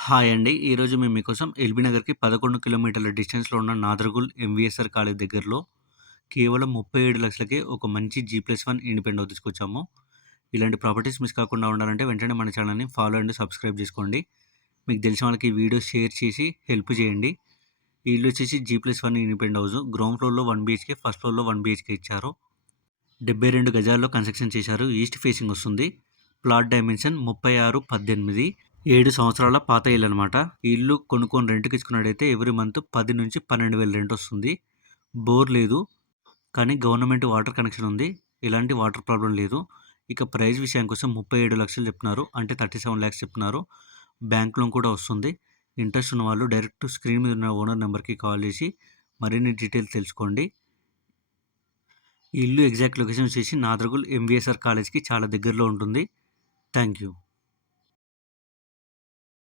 Hi అండి. ఈరోజు మేము మీకోసం ఎల్బీ నగర్‌కి 11 కిలోమీటర్ల డిస్టెన్స్‌లో ఉన్న నాదరగుల్ ఎంవీఎస్ఆర్ కాలేజ్ దగ్గరలో కేవలం 37,00,000కే ఒక మంచి జీ+1 ఇండిపెండెంట్ హౌస్ తీసుకొచ్చాము. ఇలాంటి ప్రాపర్టీస్ మిస్ కాకుండా ఉండాలంటే వెంటనే మన ఛానల్‌ని ఫాలో అండ్ సబ్స్క్రైబ్ చేసుకోండి. మీకు తెలిసిన వాళ్ళకి ఈ వీడియో షేర్ చేసి హెల్ప్ చేయండి. ఈ ఇల్లు వచ్చేసి జీ+1 ఇండిపెండెంట్ హౌస్. గ్రౌండ్ ఫ్లోర్‌లో 1 బీహెచ్‌కే, ఫస్ట్ ఫ్లోర్‌లో 1 బీహెచ్‌కే ఇచ్చారు. 72 గజాల్లో కన్స్ట్రక్షన్ చేశారు. ఈస్ట్ ఫేసింగ్ వస్తుంది. Plot dimension 36/18. 7 సంవత్సరాల పాత ఇల్లు అనమాట. ఈ ఇల్లు కొనుక్కొని రెంట్‌కి ఇచ్చుకున్నట్టయితే ఎవ్రీ మంత్ 10,000-12,000 రెంట్ వస్తుంది. బోర్ లేదు. కానీ గవర్నమెంట్ వాటర్ కనెక్షన్ ఉంది. ఎలాంటి వాటర్ ప్రాబ్లమ్ లేదు. ఇక ప్రైస్ విషయానికొస్తే 37,00,000 చెప్తున్నారు. అంటే 37 లాక్స్ చెప్తున్నారు. బ్యాంక్ లోన్ కూడా వస్తుంది. ఇంట్రెస్ట్ ఉన్న వాళ్ళు డైరెక్ట్ స్క్రీన్ మీద ఉన్న ఓనర్ నెంబర్‌కి కాల్ చేసి మరిన్ని డీటెయిల్స్ తెలుసుకోండి. ఈ ఇల్లు ఎగ్జాక్ట్ లొకేషన్ వచ్చేసి నాదరగుల్ ఎంవీఎస్ఆర్ కాలేజ్‌కి చాలా దగ్గరలో ఉంటుంది. Thank you.